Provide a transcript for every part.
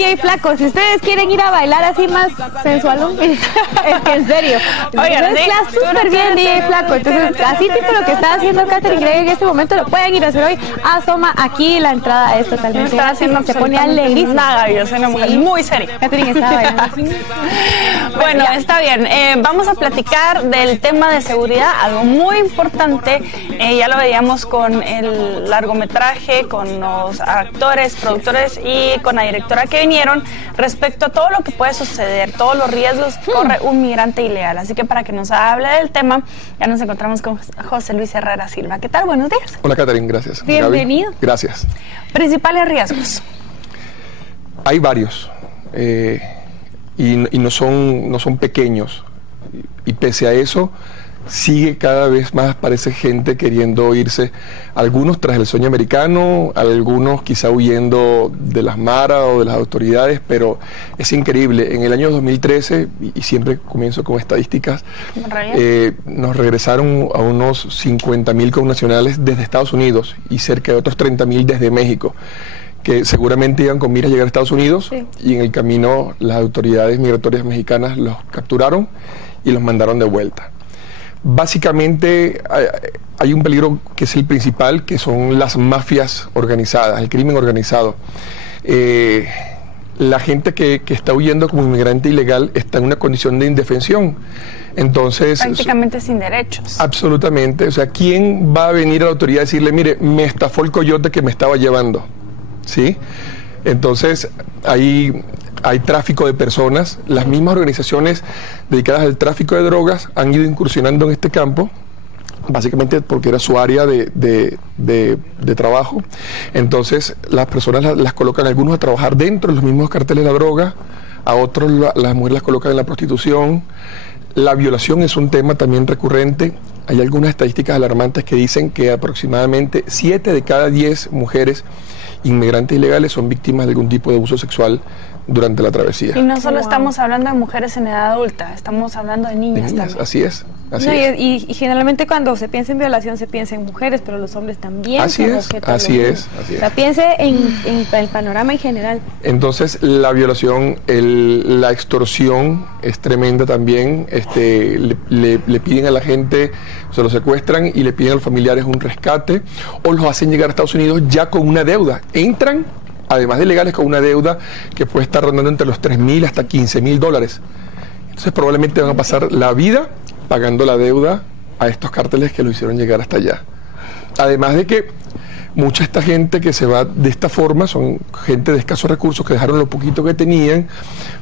DJ Flaco, si ustedes quieren ir a bailar así más sensual, es que en serio, está súper bien DJ Flaco. Entonces, así tipo lo que está haciendo Katherine Gregg en este momento, lo pueden ir a hacer hoy. Asoma aquí, la entrada es totalmente gratis, se pone alegrísima. Nada, yo soy una mujer muy seria. Katherine está bailando. Bueno, está bien. Vamos a platicar del tema de seguridad, algo muy importante. Ya lo veíamos con el largometraje, con los actores, productores y con la directora que vinieron respecto a todo lo que puede suceder, todos los riesgos que corre un migrante ilegal. Así que para que nos hable del tema, ya nos encontramos con José Luis Herrera Silva. ¿Qué tal? Buenos días. Hola, Katherine, gracias. Bienvenido. Gaby, gracias. Principales riesgos. Hay varios y no son pequeños, y pese a eso sigue cada vez más, parece, gente queriendo irse, algunos tras el sueño americano, algunos quizá huyendo de las maras o de las autoridades, pero es increíble. En el año 2013, y siempre comienzo con estadísticas, nos regresaron a unos 50.000 connacionales desde Estados Unidos y cerca de otros 30.000 desde México, que seguramente iban con miras a llegar a Estados Unidos, sí, y en el camino las autoridades migratorias mexicanas los capturaron y los mandaron de vuelta. Básicamente hay un peligro que es el principal, que son las mafias organizadas, el crimen organizado. La gente que está huyendo como inmigrante ilegal está en una condición de indefensión. Entonces, prácticamente sin derechos. Absolutamente. O sea, ¿quién va a venir a la autoridad a decirle, mire, me estafó el coyote que me estaba llevando? ¿Sí? Entonces, hay tráfico de personas. Las mismas organizaciones dedicadas al tráfico de drogas han ido incursionando en este campo, básicamente porque era su área de trabajo. Entonces las personas las colocan, algunos a trabajar dentro de los mismos carteles de la droga, a otros las mujeres las colocan en la prostitución. La violación es un tema también recurrente. Hay algunas estadísticas alarmantes que dicen que aproximadamente 7 de cada 10 mujeres inmigrantes ilegales son víctimas de algún tipo de abuso sexual durante la travesía. Y no solo estamos hablando de mujeres en edad adulta, estamos hablando de niñas también. Así es. Y generalmente cuando se piensa en violación se piensa en mujeres, pero los hombres también son objeto de así es. O sea, piense en el panorama en general. Entonces, la violación, la extorsión es tremenda también. Le piden a la gente, se lo secuestran y le piden a los familiares un rescate, o los hacen llegar a Estados Unidos ya con una deuda. Entran, además de legales, con una deuda que puede estar rondando entre los $3,000 hasta $15,000. Entonces probablemente van a pasar la vida pagando la deuda a estos cárteles que lo hicieron llegar hasta allá. Además de que mucha de esta gente que se va de esta forma son gente de escasos recursos que dejaron lo poquito que tenían,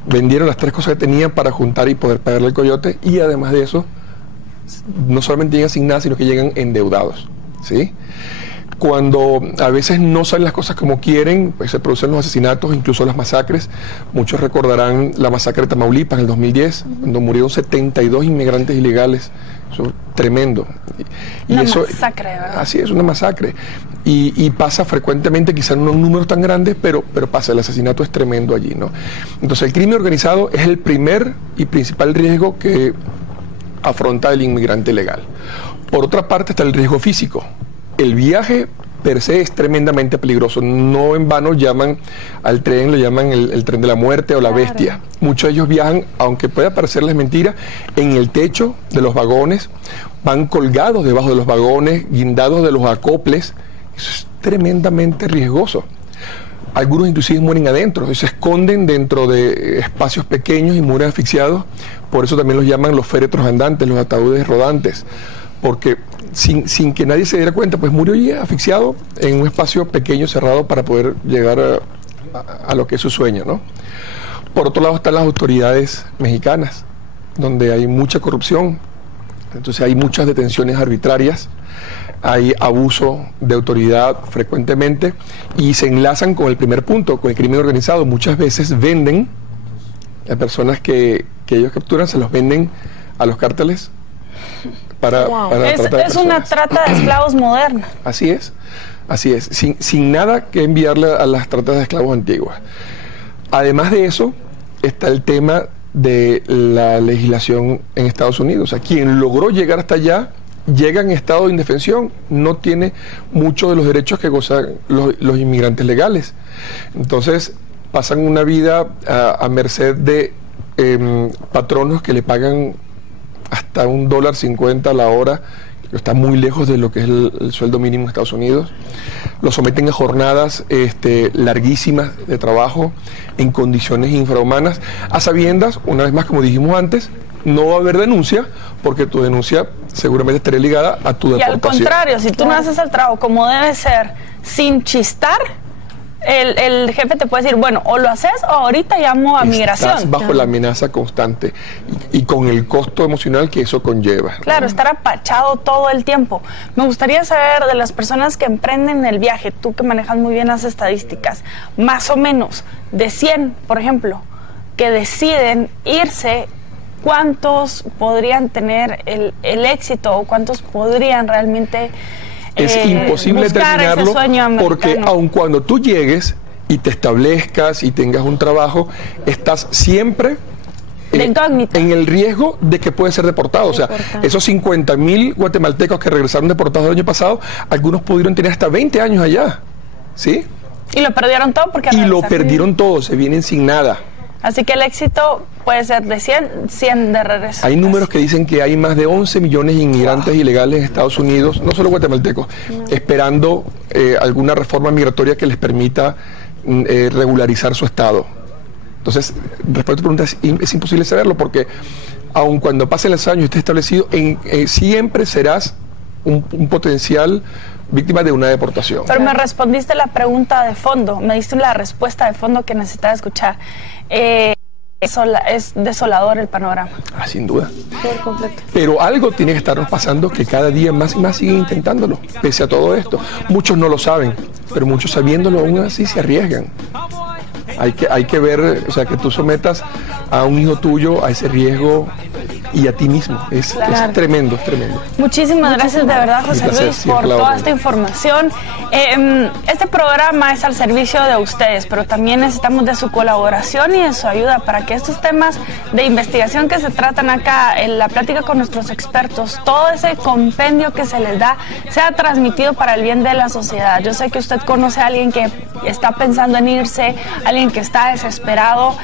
vendieron las 3 cosas que tenían para juntar y poder pagarle al coyote, y además de eso no solamente llegan sin nada, sino que llegan endeudados, ¿sí? Cuando a veces no salen las cosas como quieren, pues se producen los asesinatos, incluso las masacres. Muchos recordarán la masacre de Tamaulipas en el 2010, cuando murieron 72 inmigrantes ilegales. Eso es tremendo. Una masacre, ¿verdad? Así es, una masacre. Y pasa frecuentemente, quizás no en números tan grandes, pero pasa, el asesinato es tremendo allí, ¿no? Entonces el crimen organizado es el primer y principal riesgo que afronta el inmigrante ilegal. Por otra parte está el riesgo físico. El viaje per se es tremendamente peligroso. No en vano llaman al tren, lo llaman el tren de la muerte o la bestia. Muchos de ellos viajan, aunque pueda parecerles mentira, en el techo de los vagones, van colgados debajo de los vagones, guindados de los acoples. Eso es tremendamente riesgoso. Algunos inclusive mueren adentro, se esconden dentro de espacios pequeños y mueren asfixiados. Por eso también los llaman los féretros andantes, los ataúdes rodantes, porque sin que nadie se diera cuenta, pues murió ya asfixiado en un espacio pequeño, cerrado, para poder llegar a lo que es su sueño, ¿no? Por otro lado están las autoridades mexicanas, donde hay mucha corrupción. Entonces hay muchas detenciones arbitrarias, hay abuso de autoridad frecuentemente, y se enlazan con el primer punto, con el crimen organizado. Muchas veces venden a personas que ellos capturan, se los venden a los cárteles para es una trata de esclavos moderna. Así es, sin nada que enviarle a las tratas de esclavos antiguas. Además de eso, está el tema de la legislación en Estados Unidos. O sea, quien logró llegar hasta allá, llega en estado de indefensión, no tiene muchos de los derechos que gozan los inmigrantes legales. Entonces, pasan una vida a merced de patronos que le pagan hasta $1.50 la hora, que está muy lejos de lo que es el sueldo mínimo en Estados Unidos. Los someten a jornadas larguísimas de trabajo en condiciones infrahumanas, a sabiendas, una vez más, como dijimos antes, no va a haber denuncia, porque tu denuncia seguramente estaría ligada a tu deportación. Y al contrario, si tú no haces el trabajo como debe ser, sin chistar, el jefe te puede decir, bueno, o lo haces o ahorita llamo a migración. Estás bajo la amenaza constante y con el costo emocional que eso conlleva. Claro, estar apachado todo el tiempo. Me gustaría saber de las personas que emprenden el viaje, tú que manejas muy bien las estadísticas, más o menos, de 100, por ejemplo, que deciden irse, ¿cuántos podrían tener el éxito o cuántos podrían realmente es imposible terminarlo, porque aun cuando tú llegues y te establezcas y tengas un trabajo, estás siempre en el riesgo de que puedes ser deportado. O sea, esos 50.000 guatemaltecos que regresaron deportados el año pasado, algunos pudieron tener hasta 20 años allá, ¿sí? Y lo perdieron todo porque... Y lo perdieron todo, se vienen sin nada. Así que el éxito puede ser de 100 de regreso. Hay números que dicen que hay más de 11 millones de inmigrantes ilegales en Estados Unidos, no solo guatemaltecos, esperando alguna reforma migratoria que les permita regularizar su estado. Entonces, respecto a tu pregunta, es imposible saberlo, porque aun cuando pasen los años y estés establecido, siempre serás un potencial víctima de una deportación. Pero me respondiste la pregunta de fondo, me diste la respuesta de fondo que necesitaba escuchar. Es desolador el panorama. Sin duda. Por completo. Pero algo tiene que estarnos pasando, que cada día más y más siguen intentándolo, pese a todo esto. Muchos no lo saben, pero muchos sabiéndolo aún así se arriesgan. Hay que ver, o sea, que tú sometas a un hijo tuyo a ese riesgo y a ti mismo. Es tremendo, es tremendo. Muchísimas gracias de verdad, José Luis, por toda esta información. Este programa es al servicio de ustedes, pero también necesitamos de su colaboración y de su ayuda para que estos temas de investigación que se tratan acá, en la plática con nuestros expertos, todo ese compendio que se les da, sea transmitido para el bien de la sociedad. Yo sé que usted conoce a alguien que está pensando en irse, alguien que está desesperado.